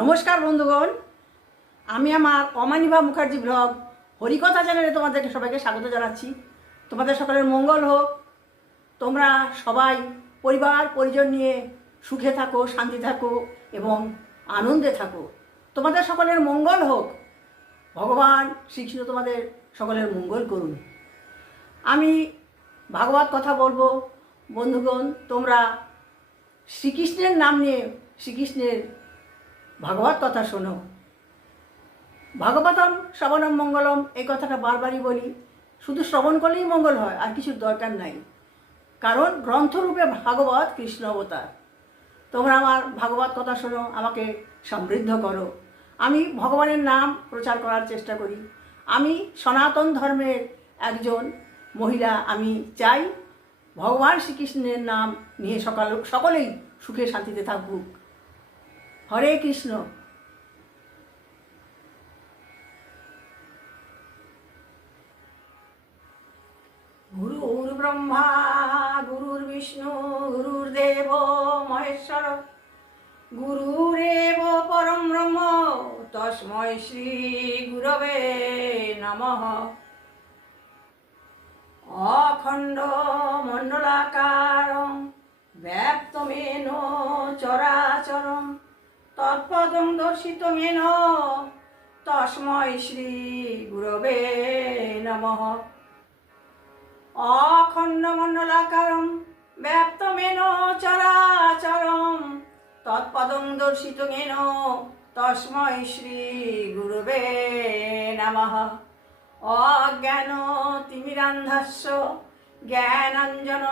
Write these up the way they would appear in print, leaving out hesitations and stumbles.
নমস্কার বন্ধুগণ, আমি আমার অমানিভা মুখার্জি ব্লগ হরিকথা চ্যানেলে তোমাদেরকে সবাইকে স্বাগত জানাচ্ছি। তোমাদের সকলের মঙ্গল হোক। তোমরা সবাই পরিবার পরিজন নিয়ে সুখে থাকো, শান্তি থাকো এবং আনন্দে থাকো। তোমাদের সকলের মঙ্গল হোক। ভগবান শ্রীকৃষ্ণ তোমাদের সকলের মঙ্গল করুন। আমি ভাগবত কথা বলবো। বন্ধুগণ, তোমরা শ্রীকৃষ্ণের নাম নিয়ে শ্রীকৃষ্ণের ভাগবত কথা শোনো। ভাগবতম শ্রবণম মঙ্গলম, এই কথাটা বারবারই বলি। শুধু শ্রবণ করলেই মঙ্গল হয়, আর কিছুর দরকার নাই। কারণ গ্রন্থরূপে ভাগবত কৃষ্ণ অবতার। তোমরা আমার ভাগবত কথা শোনো, আমাকে সমৃদ্ধ করো। আমি ভগবানের নাম প্রচার করার চেষ্টা করি। আমি সনাতন ধর্মের একজন মহিলা। আমি চাই ভগবান শ্রীকৃষ্ণের নাম নিয়ে সকলেই সুখে শান্তিতে থাকুক। হরে কৃষ্ণ। গুরুর ব্রহ্মা গুরুর বিষ্ণু গুরুর্দেব মহেশ্বর গুরুরেব পরম ব্রহ্ম তস্मै শ্রী গুরবে নমঃ। অখণ্ড মণ্ডলাকারং ব্যাপ্তমেন চরাচরং তৎপদং দর্শিতমেন তস্मै শ্রী গুরবে নমঃ। অখণ্ড মণ্ডলাকারং ব্যাপ্তমেন চরাচরং তৎপদং দর্শিতমেন তস্मै শ্রী গুরবে নমঃ। অজ্ঞান তিমিরান্ধস্য জ্ঞানাঞ্জন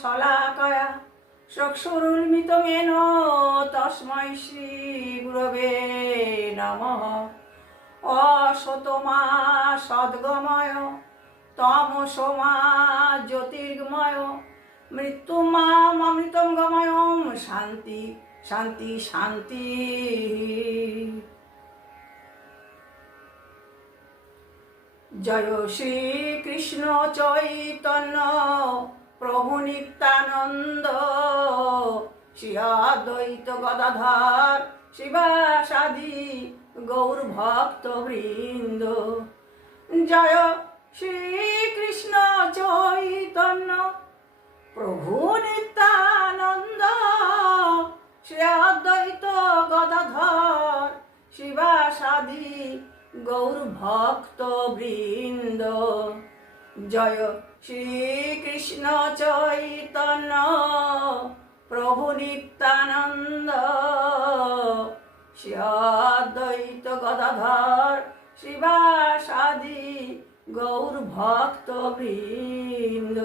শলাকয়া চক্ষুरुन्मिलितं তস্मै শ্রী গুরবে নমঃ। অসতমা সদ্গময় তমসোমা জ্যোতির্গময় মৃত্যুমাম অমৃতম গময়ম শান্তি শান্তি শান্তি। জয় শ্রী কৃষ্ণ চৈতন্য প্রভু নিত্যানন্দ শ্রী অদ্বৈত গদাধর শিবাসাদি গৌর ভক্ত বৃন্দ। জয় শ্রী কৃষ্ণ চৈতন্য প্রভু নিত্যানন্দ শ্রী অদ্বৈত গদাধর শিবাসাদি গৌর ভক্ত বৃন্দ। জয় শ্রী কৃষ্ণ চৈতন্য প্রভু নিত্যানন্দ শ্রী অদ্বৈত গদাধর শিবাসাদি গৌর ভক্ত বৃন্দ।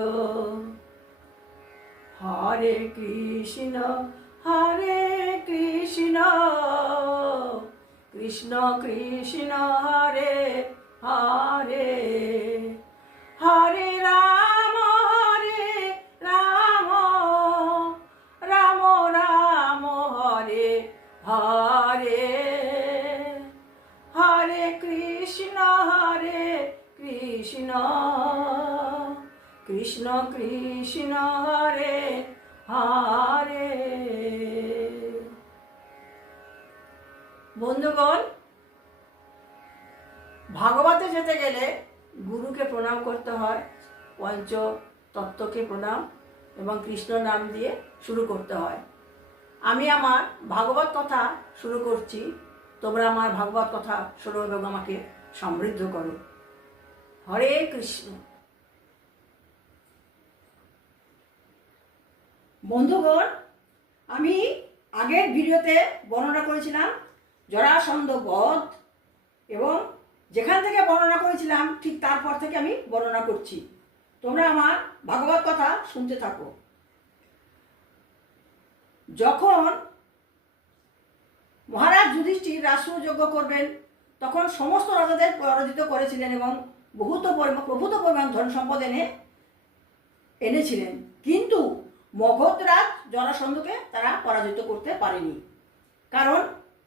হরে কৃষ্ণ কৃষ্ণ কৃষ্ণ হরে হরে হরে রাম রাম রাম হরে হরে হরে কৃষ্ণ কৃষ্ণ কৃষ্ণ হরে হরে। বন্ধুগণ, ভাগবতে যেতে গেলে গুরুকে প্রণাম করতে হয়, পঞ্চ তত্ত্বকে প্রণাম এবং কৃষ্ণ নাম দিয়ে শুরু করতে হয়। আমি আমার ভাগবত কথা শুরু করছি। তোমরা আমার ভাগবত কথা শোনো এবং আমাকে সমৃদ্ধ করো। হরে কৃষ্ণ। বন্ধুগণ, আমি আগের ভিডিওতে বর্ণনা করেছিলাম জরাসন্ধ বধ, এবং যেখান থেকে বর্ণনা করেছিলাম ঠিক তারপর থেকে আমি বর্ণনা করছি। তোমরা আমার ভাগবত কথা শুনতে থাকো। যখন মহারাজ যুধিষ্ঠির রাষ্ট্রযজ্ঞ করবেন, তখন সমস্ত রাজাদের পরাজিত করেছিলেন এবং প্রভূত পরিমাণ ধন সম্পদ এনেছিলেন, কিন্তু মগধরাজ জরাসন্ধকে তারা পরাজিত করতে পারেনি। কারণ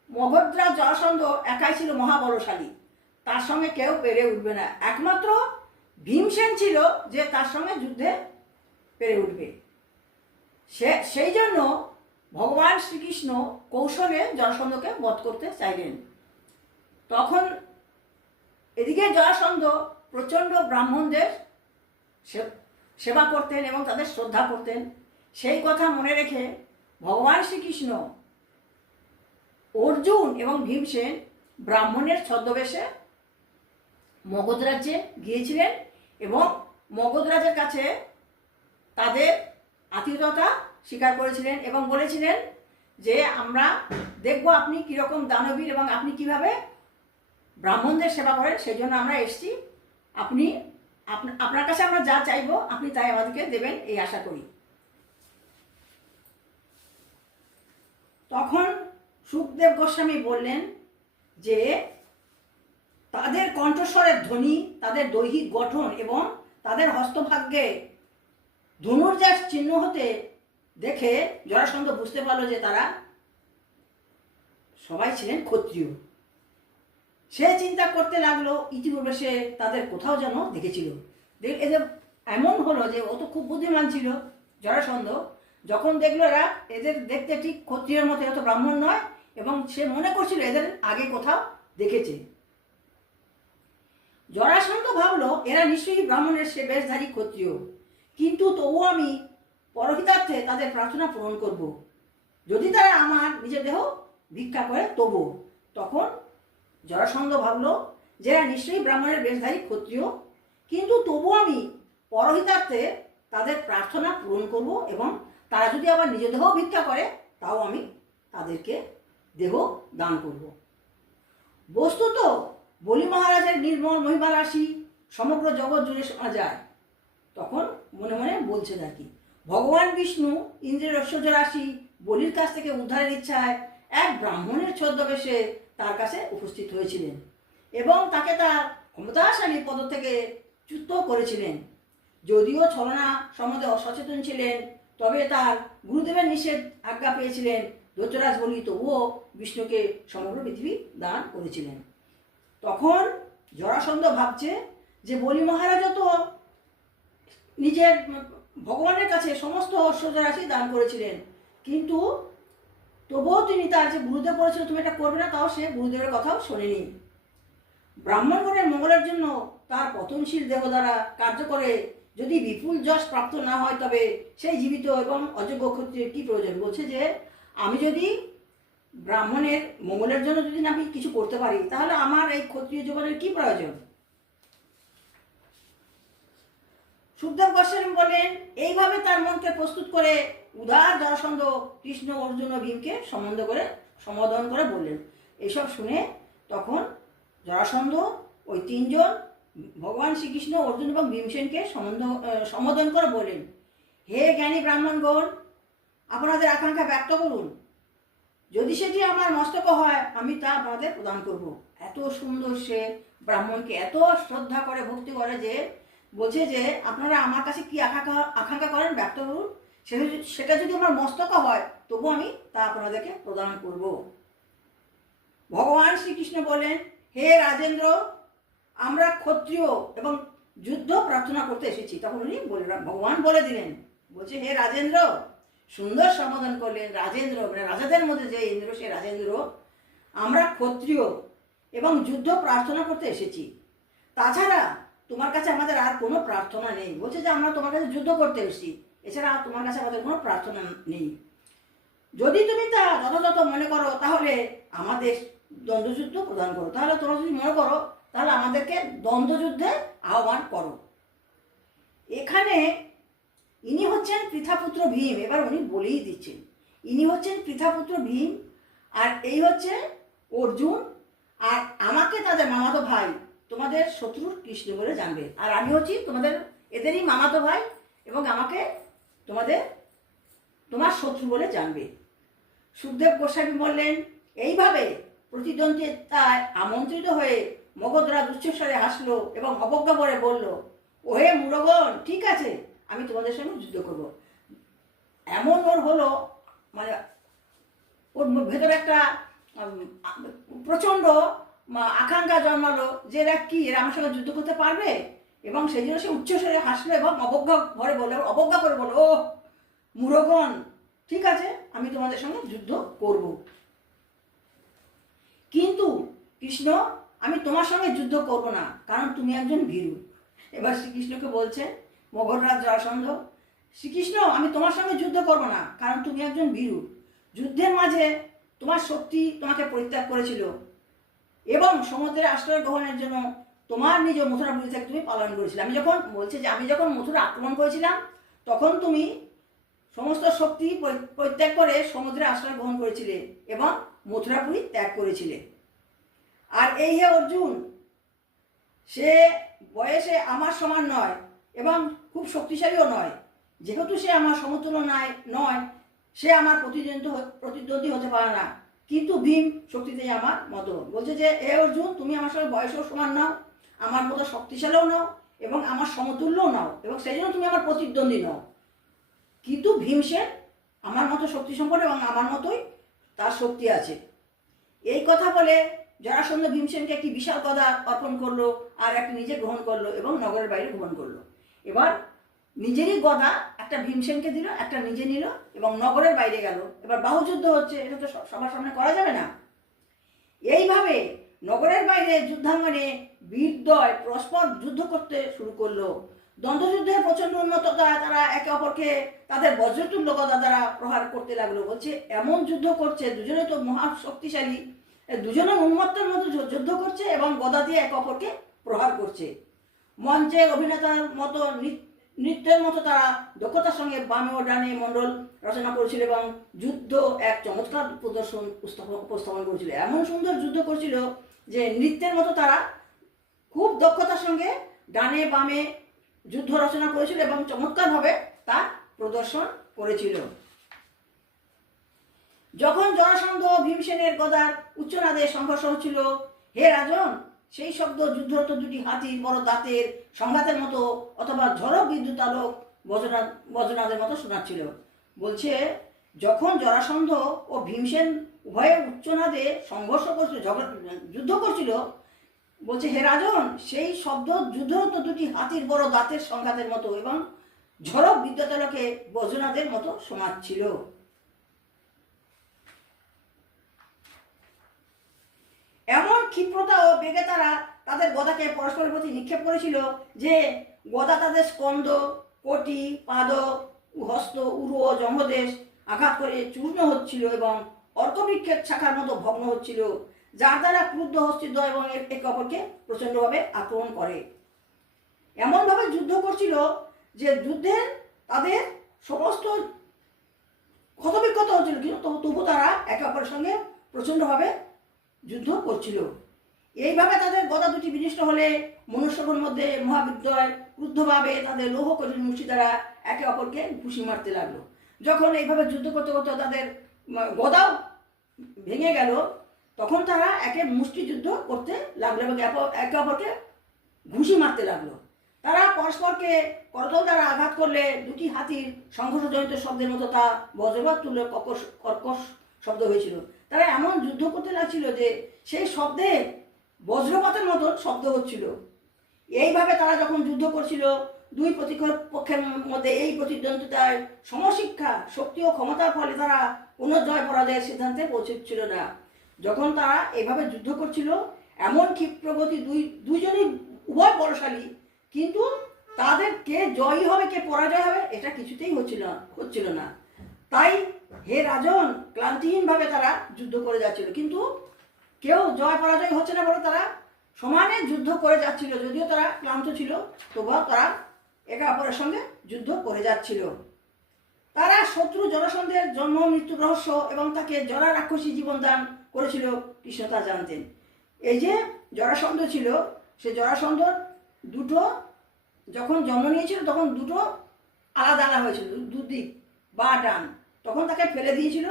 মগধরাজ জরাসন্ধ একাই ছিল মহাবলশালী, তার সঙ্গে কেউ পেরে উঠবে না। একমাত্র ভীমসেন ছিল যে তার সঙ্গে যুদ্ধে পেরে উঠবে। সেই জন্য ভগবান শ্রীকৃষ্ণ কৌশলে জরাসন্ধকে বধ করতে চাইলেন। তখন এদিকে জরাসন্ধ প্রচণ্ড ব্রাহ্মণদের সেবা করতেন এবং তাদের শ্রদ্ধা করতেন। সেই কথা মনে রেখে ভগবান শ্রীকৃষ্ণ, অর্জুন এবং ভীমসেন ব্রাহ্মণের ছদ্মবেশে মগধ রাজ্যে গিয়েছিলেন এবং মগধ রাজের কাছে তাদের আতিথ্যতা স্বীকার করেছিলেন এবং বলেছিলেন যে আমরা দেখব আপনি কীরকম দানবীর এবং আপনি কিভাবে ব্রাহ্মণদের সেবা করেন, সেই জন্য আমরা এসেছি। আপনি আপনার কাছে আমরা যা চাইব আপনি তাই আমাদেরকে দেবেন, এই আশা করি। তখন সুখদেব গোস্বামী বললেন যে তাদের কণ্ঠস্বরের ধ্বনি, তাদের দৈহিক গঠন এবং তাদের হস্তভাগ্যে ধনুর্জার চিহ্ন হতে দেখে জরাসন্ধ বুঝতে পারল যে তারা সবাই ছিলেন ক্ষত্রিয়। সে চিন্তা করতে লাগলো ইতিপূর্বে সে তাদের কোথাও যেন দেখেছিল। এদের এমন হলো যে ও তো খুব বুদ্ধিমান ছিল জরাসন্ধ, যখন দেখলো এরা এদের দেখতে ঠিক ক্ষত্রিয়ের মতো, এত ব্রাহ্মণ নয়, এবং সে মনে করছিল এদের আগে কোথাও দেখেছে। জরাসন্ধ ভাবলো এরা নিশ্চয়ই ব্রাহ্মণের সে বেশধারী ক্ষত্রিয়, কিন্তু তবুও আমি পরহিতার্থে তাদের প্রার্থনা পূরণ করব, যদি তারা আমার নিজের দেহ ভিক্ষা করে তবু। তখন জরাসন্ধ ভাবলো যে এরা নিশ্চয়ই ব্রাহ্মণের বেশধারী ক্ষত্রিয়, কিন্তু তবু আমি পরহিতার্থে তাদের প্রার্থনা পূরণ করব এবং তারা যদি আবার নিজের দেহ ভিক্ষা করে তাও আমি তাদেরকে দেহ দান করব। বস্তুত বলি মহারাজের নির্মল মহিমা রাশি সমগ্র জগৎ জুড়ে শোনা যায়। তখন মনে মনে বলছে নাকি ভগবান বিষ্ণু ইন্দ্রের ঐশ্বর্য রাশি বলির কাছ থেকে উদ্ধারের ইচ্ছায় এক ব্রাহ্মণের ছদ্মবেশে তার কাছে উপস্থিত হয়েছিলেন এবং তাকে তার ক্ষমতাশালী পদ থেকে চ্যুত করেছিলেন। যদিও ছলনা সম্বন্ধে অসচেতন ছিলেন, তবে তার গুরুদেবের নিষেধ আজ্ঞা পেয়েছিলেন দৈত্যরাজ বলি, তবুও বিষ্ণুকে সমগ্র পৃথিবী দান করেছিলেন। তখন জরাসন্ধ ভাবছে যে বলি মহারাজও তো নিজের ভগবানের কাছে সমস্ত ঐশ্বর্য রাশি দান করেছিলেন, কিন্তু তবুও তিনি তার যে গুরুদেব বলেছিল তুমি এটা করবে না, তাও সে গুরুদেবের কথাও শোনেনি। ব্রাহ্মণগণের মঙ্গলের জন্য তার পতনশীল দেহ দ্বারা কার্য করে যদি বিপুল যশ প্রাপ্ত না হয়, তবে সেই জীবিত এবং অযোগ্য ক্ষত্রিয়ের কী প্রয়োজন? বলছে যে আমি যদি ব্রাহ্মণের মঙ্গলের জন্য যদি আমি কিছু করতে পারি, তাহলে আমার এই ক্ষত্রিয় জীবনের কী প্রয়োজন? সুখদেব গোস্বামী বলেন এইভাবে তার মনকে প্রস্তুত করে উদার জরাসন্ধ কৃষ্ণ, অর্জুন ও ভীমকে সম্বোধন করে বললেন। এসব শুনে তখন জরাসন্ধ ওই তিনজন ভগবান শ্রীকৃষ্ণ, অর্জুন এবং ভীমসেনকে সম্বোধন করে বললেন, হে জ্ঞানী ব্রাহ্মণগণ, আপনাদের আকাঙ্ক্ষা ব্যক্ত করুন, যদি সেটি আমার মস্তক হয় আমি তা আপনাদের প্রদান করব। এত সুন্দর সে ব্রাহ্মণকে এত শ্রদ্ধা করে, ভক্তি করে যে বলছে যে আপনারা আমার কাছে কি আকাঙ্ক্ষা করেন ব্যক্ত করুন, সেটা যদি আমার মস্তক হয় তবু আমি তা আপনাদেরকে প্রদান করব। ভগবান শ্রীকৃষ্ণ বলেন, হে রাজেন্দ্র, আমরা ক্ষত্রিয় এবং যুদ্ধ প্রার্থনা করতে এসেছি। তখন উনি ভগবান বলে দিলেন, বলছে হে রাজেন্দ্র, সুন্দর সম্বোধন করলেন। রাজেন্দ্র মানে রাজাদের মধ্যে যে ইন্দ্র, সে রাজেন্দ্র, আমরা ক্ষত্রিয় এবং যুদ্ধ প্রার্থনা করতে এসেছি। তাছাড়া তোমার কাছে আমাদের আর কোনো প্রার্থনা নেই। বলছে যে আমরা তোমার কাছে যুদ্ধ করতে এসেছি, এছাড়া তোমার কাছে আমাদের কোনো প্রার্থনা নেই। যদি তুমি তা যথাযথ মনে করো তাহলে আমাদের দ্বন্দ্বযুদ্ধ প্রদান করো। তাহলে তোমরা যদি মনে করো তাহলে আমাদেরকে দ্বন্দ্বযুদ্ধে আহ্বান করো। এখানে ইনি হচ্ছেন পৃথাপুত্র ভীম। এবার উনি বলেই দিচ্ছেন ইনি হচ্ছেন পৃথাপুত্র ভীম, আর এই হচ্ছে অর্জুন, আর আমাকে তাদের মামাতো ভাই তোমাদের শত্রুর কৃষ্ণ বলে জানবে, আর আমি হচ্ছি তোমাদের এদেরই মামাতো ভাই এবং আমাকে তোমার শত্রু বলে জানবে। সুখদেব গোস্বামী বললেন, এইভাবে প্রতিদ্বন্দ্বিতায় আমন্ত্রিত হয়ে মগধরাজ উচ্চস্বরে হাসলো এবং অবজ্ঞা করে বলল, ওহে মূঢ়গণ, ঠিক আছে, আমি তোমাদের সঙ্গে যুদ্ধ করব। এমন ওর হলো, মানে ওর ভেতরে একটা প্রচণ্ড আকাঙ্ক্ষা জন্মালো যে এরা আমার সঙ্গে যুদ্ধ করতে পারবে, এবং সেই জন্য সে উচ্চস্বরে হাসলো এবং অবজ্ঞা করে বললো, ও মূঢ়গণ, ঠিক আছে, আমি তোমাদের সঙ্গে যুদ্ধ করব। কিন্তু কৃষ্ণ, আমি তোমার সঙ্গে যুদ্ধ করব না, কারণ তুমি একজন ভীরু। এবার শ্রীকৃষ্ণকে বলছে মগধরাজ জরাসন্ধ, শ্রীকৃষ্ণ, আমি তোমার সঙ্গে যুদ্ধ করব না, কারণ তুমি একজন ভীরু। যুদ্ধের মাঝে তোমার শক্তি তোমাকে পরিত্যাগ করেছিল এবং সমুদ্রের আশ্রয় গ্রহণের জন্য তোমার নিজ মথুরাপুরী থেকে তুমি পালন করেছিলে। আমি যখন মথুরা আক্রমণ করেছিলাম, তখন তুমি সমস্ত শক্তি পরিত্যাগ করে সমুদ্রে আশ্রয় গ্রহণ করেছিলে এবং মথুরাপুরী ত্যাগ করেছিলে। আর এই হে অর্জুন, সে বয়সে আমার সমান নয় এবং খুব শক্তিশালীও নয়। যেহেতু সে আমার সমতুল্য নয়, সে আমার প্রতিদ্বন্দ্বী হতে পারে না, কিন্তু ভীম শক্তিতে আমার মতো। বলছে যে হে অর্জুন, তুমি আমার সঙ্গে বয়সেও সমান নাও, আমার মতো শক্তিশালীও নাও এবং আমার সমতুল্যও নাও, এবং সেই জন্য তুমি আমার প্রতিদ্বন্দ্বী নও। কিন্তু ভীমসেন আমার মতো শক্তি সম্পন্ন এবং আমার মতোই তার শক্তি আছে। এই কথা বলে জরাসন্ধ ভীমসেনকে একটি বিশাল গদা অর্পণ করলো, আর একটি নিজে গ্রহণ করলো এবং নগরের বাইরে ভ্রমণ করলো। এবার নিজেরই গদা একটা ভীমসেনকে দিল, একটা নিজে নিল এবং নগরের বাইরে গেল। এবার বাহুযুদ্ধ হচ্ছে, এটা তো সবার সামনে করা যাবে না। এইভাবে নগরের বাইরে যুদ্ধাঙ্গনে বীরদ্বয় পরস্পর যুদ্ধ করতে শুরু করলো। দ্বন্দ্বযুদ্ধের প্রচন্ড উন্নততা, তারা একে অপরকে তাদের বজ্রতুল্য গদা দ্বারা প্রহার করতে লাগলো। বলছে এমন যুদ্ধ করছে, দুজনে তো মহা শক্তিশালী, দুজনে উন্মত্তের মতো যুদ্ধ করছে এবং গদা দিয়ে একে অপরকে প্রহার করছে। মঞ্চের অভিনেতার মতো নৃত্যের মতো তারা দক্ষতার সঙ্গে বামে ও ডানে মণ্ডল রচনা করেছিল এবং যুদ্ধ এক চমৎকার প্রদর্শন উপস্থাপন করেছিল। এমন সুন্দর যুদ্ধ করছিল যে নৃত্যের মতো তারা খুব দক্ষতার সঙ্গে ডানে বামে যুদ্ধ রচনা করেছিল এবং চমৎকারভাবে তা প্রদর্শন করেছিল। যখন জরাসন্ধ ভীমসেনের গদার উচ্চনাদে সংঘর্ষ হচ্ছিল, হে রাজন, সেই শব্দ যুদ্ধরত দুটি হাতির বড় দাঁতের সংঘাতের মতো অথবা ঝড় বিদ্যুৎ আলোক বজ্রনাদের মতো শোনাচ্ছিল। বলছে যখন জরাসন্ধ ও ভীমসেন উভয়ে উচ্চনাদে সংঘর্ষ করছিল, যুদ্ধ করছিল, বলছে হে রাজন, সেই শব্দ যুদ্ধরত দুটি হাতির বড় দাঁতের সংঘাতের মতো এবং ঝড় বিদ্যুৎ আলোকে বজ্রনাদের মতো শোনাচ্ছিল। এমন ক্ষিপ্রতা ও বেগে তারা তাদের গদাকে পরস্পরের প্রতি নিক্ষেপ করেছিল যে গদা তাদের স্কন্দ, কটি, পাদ, হস্ত, উরু ও জঙ্গদেশ আঘাত করে চূর্ণ হচ্ছিল এবং অর্কবৃক্ষের শাখার মতো ভগ্ন হচ্ছিল, যার দ্বারা ক্রুদ্ধ হস্তিদ্বয় এবং একে অপরকে প্রচণ্ডভাবে আক্রমণ করে। এমনভাবে যুদ্ধ করছিল যে যুদ্ধে তাদের সমস্ত ক্ষতবিক্ষত হচ্ছিল, কিন্তু তবু তারা একে অপরের সঙ্গে প্রচণ্ডভাবে যুদ্ধ করছিল। এইভাবে তাদের গদা দুটি বিনষ্ট হলে মনুষ্যগণ মধ্যে মহাবিদ্যয় ক্রুদ্ধভাবে তাদের লৌহ কঠিন মুষ্টি দ্বারা একে অপরকে ঘুষি মারতে লাগলো। যখন এইভাবে যুদ্ধ করতে করতে তাদের গদাও ভেঙে গেল, তখন তারা একে মুষ্টি যুদ্ধ করতে লাগলো এবং একে অপরকে ঘুষি মারতে লাগলো। তারা পরস্পরকে করতল দ্বারা আঘাত করলে দুটি হাতির সংঘর্ষজনিত শব্দের মতো তা বজ্রপাত তুল্য কর্কশ শব্দ হয়েছিল। তারা এমন যুদ্ধ করতে লাগছিল যে সেই শব্দে বজ্রপাতের মতো শব্দ হচ্ছিল। এইভাবে তারা যখন যুদ্ধ করছিল, দুই প্রতিপক্ষের মধ্যে এই প্রতিদ্বন্দ্বিতায় সমশিক্ষা, শক্তি ও ক্ষমতার ফলে তারা কোনো জয় পরাজয়ের সিদ্ধান্তে পৌঁছেছিল না। যখন তারা এইভাবে যুদ্ধ করছিল, এমন ক্ষিপ্রগতি দুইজনই উভয় বলশালী, কিন্তু তাদের কে জয়ী হবে কে পরাজয় হবে এটা কিছুতেই হচ্ছিল না। তাই হে রাজন, ক্লান্তিহীনভাবে তারা যুদ্ধ করে যাচ্ছিল, কিন্তু কেউ জয় পরাজয় হচ্ছে না বলে তারা সমানে যুদ্ধ করে যাচ্ছিল। যদিও তারা ক্লান্ত ছিল, তবুও তারা একে অপরের সঙ্গে যুদ্ধ করে যাচ্ছিল। তারা শত্রু জরাসন্ধের জন্ম মৃত্যু রহস্য এবং তাকে জরা রাক্ষসী জীবন দান করেছিল কৃষ্ণ তা জানতেন। এই যে জরাসন্ধ ছিল, সে জরাসন্ধর দুটো যখন জন্ম নিয়েছিল তখন দুটো আলাদা আলাদা হয়েছিল, দুদিক বা ডান, তখন তাকে ফেলে দিয়েছিল।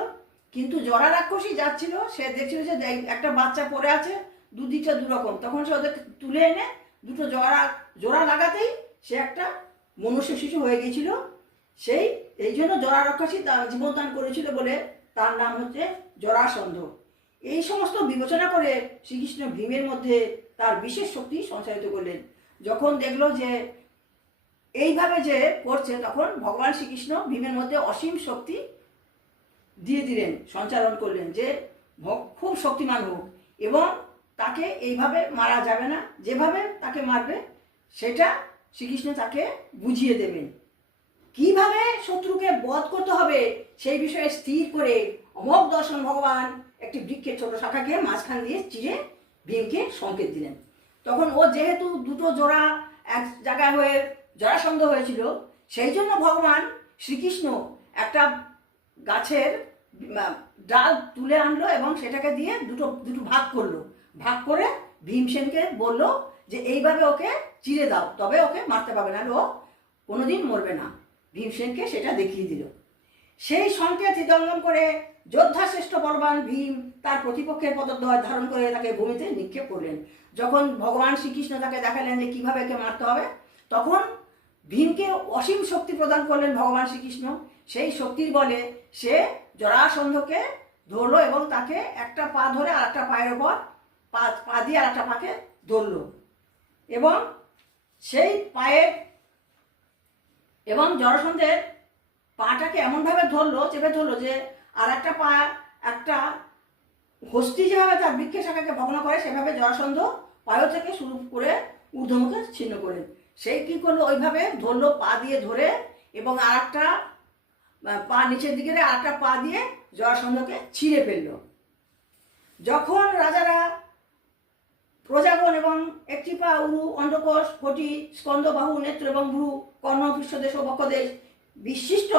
কিন্তু জরা রাক্ষসী যাচ্ছিল, সে দেখছিল যে একটা বাচ্চা পড়ে আছে, দুদিকটা দুরকম, তখন সে ওদের তুলে এনে দুটো জোড়া লাগাতেই সে একটা মনুষ্য শিশু হয়ে গিয়েছিল। এই জন্য জরা রাক্ষসী তার জীবনদান করেছিল বলে তার নাম হচ্ছে জরাসন্ধ। এই সমস্ত বিবেচনা করে শ্রীকৃষ্ণ ভীমের মধ্যে তার বিশেষ শক্তি সঞ্চারিত করলেন। যখন দেখলো যে এইভাবে যে করছে, তখন ভগবান শ্রীকৃষ্ণ ভীমের মধ্যে অসীম শক্তি দিয়ে দিলেন, সঞ্চালন করলেন যে খুব শক্তিমান হোক এবং তাকে এইভাবে মারা যাবে না, যেভাবে তাকে মারবে সেটা শ্রীকৃষ্ণ তাকে বুঝিয়ে দেবেন। কিভাবে শত্রুকে বধ করতে হবে সেই বিষয়ে স্থির করে অমোঘ দর্শন ভগবান একটি বৃক্ষের ছোট শাখাকে মাঝখান দিয়ে চিরে ভীমকে সংকেত দিলেন। তখন ও যেহেতু দুটো জোড়া এক জায়গায় হয়ে জরাসন্ধ হয়েছিল, সেই জন্য ভগবান শ্রীকৃষ্ণ একটা গাছের ডাল তুলে আনলো এবং সেটাকে দিয়ে দুটো দুটো ভাগ করলো। ভাগ করে ভীমসেনকে বলল যে এইভাবে ওকে চিরে দাও, তবে ওকে মারতে পারবে না, ও কোনোদিন মরবে না। ভীমসেনকে সেটা দেখিয়ে দিল। সেই সংকেত হৃদয়ঙ্গম করে যোদ্ধা শ্রেষ্ঠ বলবান ভীম তার প্রতিপক্ষের পদদ্বয় ধারণ করে তাকে ভূমিতে নিক্ষেপ করলেন। যখন ভগবান শ্রীকৃষ্ণ তাকে দেখালেন যে কীভাবে একে মারতে হবে, তখন ভীমকে অসীম শক্তি প্রদান করলেন ভগবান শ্রীকৃষ্ণ। সেই শক্তির বলে সে জরাসন্ধকে ধরলো এবং তাকে একটা পা ধরে আর একটা পায়ের ওপর পা দিয়ে আর একটা পাকে ধরলো এবং সেই পায়ে এবং জরাসন্ধের পাটাকে এমনভাবে ধরলো, চেপে ধরলো যে আর একটা পা, একটা হস্তি যেভাবে তার বৃক্ষের শাখাকে ভগ্ন করে সেভাবে জরাসন্ধ পায়ু থেকে শুরু করে ঊর্ধ্বমুখে ছিন্ন করলেন। সেই কী করলো, ওইভাবে ধরলো, পা দিয়ে ধরে এবং আর একটা পা নিচের দিকে আর একটা পা দিয়ে জরাসন্ধকে ছিঁড়ে ফেললো। যখন রাজারা প্রজাগণ এবং একটি পা, উরু, অন্ডকোষ, কটি, স্কন্দ, বাহু, নেত্র এবং ভ্রু, কর্ণ, পৃষ্ঠদেশ ও বক্ষদেশ বিশিষ্ট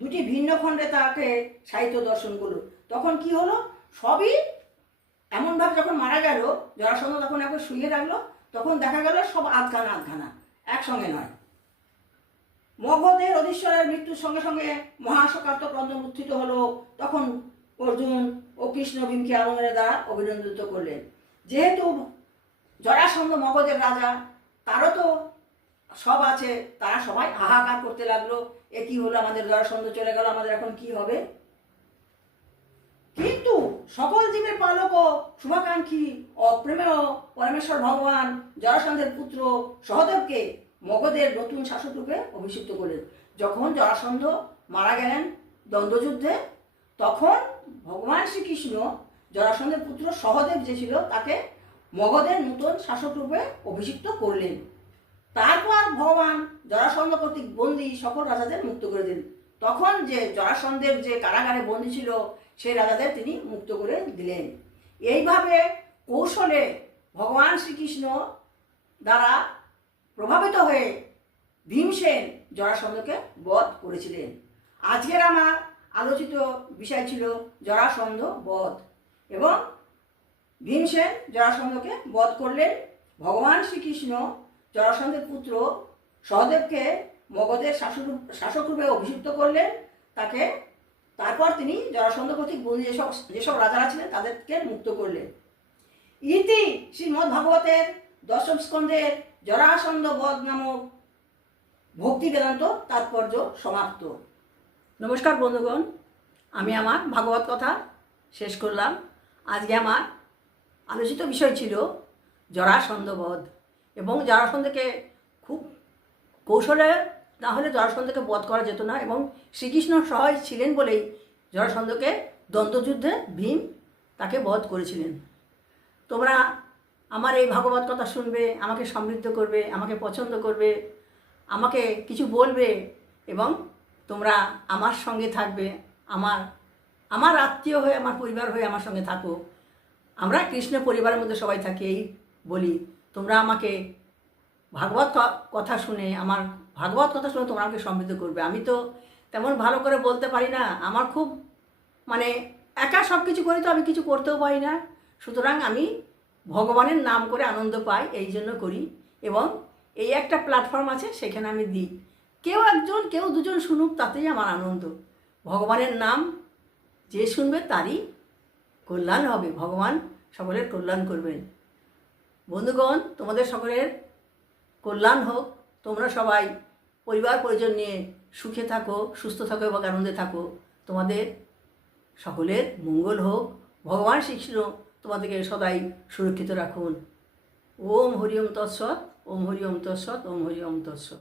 দুটি ভিন্ন খণ্ডে তাকে সাহিত্য দর্শন করল। তখন কি হলো, সবই এমনভাবে যখন মারা গেল, জরাসন্ধ তখন একবার শুয়ে রাখলো, তখন দেখা গেল সব আধখানা আধখানা, একসঙ্গে নয়। মগধের অধীশ্বরের মৃত্যুর সঙ্গে সঙ্গে মহাশকার্ত ক্রন্দন উত্থিত হলো। তখন অর্জুন ও কৃষ্ণ ভীমকে আলমের দ্বারা অভিনন্দিত করলেন। যেহেতু জরাসন্ধ মগধের রাজা, তারও তো সব আছে, তারা সবাই হাহাকার করতে লাগলো, এ কি হলো, আমাদের জরাসন্ধ চলে গেল, আমাদের এখন কি হবে। কিন্তু সকল জীবের পালক ও শুভাকাঙ্ক্ষী অপ্রেমেয় পরমেশ্বর ভগবান জরাসন্ধের পুত্র সহদেবকে মগধের নতুন শাসক রূপে অভিষিক্ত করলেন। যখন জরাসন্ধ মারা গেলেন দ্বন্দ্বযুদ্ধে, তখন ভগবান শ্রীকৃষ্ণ জরাসন্ধের পুত্র সহদেব যে ছিল তাকে মগধের নতুন শাসক রূপে অভিষিক্ত করলেন। তারপর ভগবান জরাসন্ধ কর্তৃক বন্দী সকল রাজাদের মুক্ত করে দিলেন। তখন যে জরাসন্ধের যে কারাগারে বন্দী ছিল সেই রাজাদের তিনি মুক্ত করে দিলেন। এইভাবে কৌশলে ভগবান শ্রীকৃষ্ণ দ্বারা প্রভাবিত হয়ে ভীমসেন জরাসন্ধকে বধ করেছিলেন। আজকের আমার আলোচিত বিষয় ছিল জরাসন্ধ বধ এবং ভীমসেন জরাসন্ধকে বধ করলেন। ভগবান শ্রীকৃষ্ণ জরাসন্ধের পুত্র সহদেবকে মগধের শাসক রূপে অভিষিক্ত করলেন। তারপর তিনি জরাসন্ধ কর্তৃক বন্দী যেসব রাজারা ছিলেন তাদেরকে মুক্ত করলেন। ইতি শ্রীমদ্ ভাগবতের দশম স্কন্ধের জরাসন্ধ বধ নামক ভক্তি বেদান্ত তাৎপর্য সমাপ্ত। নমস্কার বন্ধুগণ, আমি আমার ভাগবত কথা শেষ করলাম। আজকে আমার আলোচিত বিষয় ছিল জরাসন্ধ বধ এবং জরাসন্ধকে খুব কৌশলে না হলে জরাসন্ধকে বধ করা যেত না এবং শ্রীকৃষ্ণ সহায় ছিলেন বলেই জরাসন্ধকে দ্বন্দ্বযুদ্ধে ভীম তাকে বধ করেছিলেন। তোমরা আমার এই ভাগবত কথা শুনবে, আমাকে সমৃদ্ধ করবে, আমাকে পছন্দ করবে, আমাকে কিছু বলবে এবং তোমরা আমার সঙ্গে থাকবে, আমার আত্মীয় হয়ে, আমার পরিবার হয়ে আমার সঙ্গে থাকো। আমরা কৃষ্ণ পরিবারের মধ্যে সবাই থাকি এই বলি। তোমরা আমাকে ভাগবত কথা শুনে, আমার ভাগবত কথা শুনে তোমরা আমাকে সমৃদ্ধ করবে। আমি তো তেমন ভালো করে বলতে পারি না, আমার খুব একা সব কিছু করি, তো আমি কিছু করতেও পারি না। সুতরাং আমি ভগবানের নাম করে আনন্দ পাই, এই জন্য করি এবং এই একটা প্ল্যাটফর্ম আছে সেখানে আমি দিই। কেউ একজন, কেউ দুজন শুনুক, তাতেই আমার আনন্দ। ভগবানের নাম যে শুনবে তারই কল্যাণ হবে, ভগবান সকলের কল্যাণ করবেন। বন্ধুগণ, তোমাদের সকলের কল্যাণ হোক, তোমরা সবাই পরিবার পরিজন নিয়ে সুখে থাকো, সুস্থ থাকো এবং আনন্দে থাকো। তোমাদের সকলের মঙ্গল হোক। ভগবান শ্রীকৃষ্ণ তোমাদেরকে সদাই সুরক্ষিত রাখুন। ওম হরি ওম তৎসৎ, ওম হরি ওম তৎসৎ, ওম হরি ওম তৎসৎ।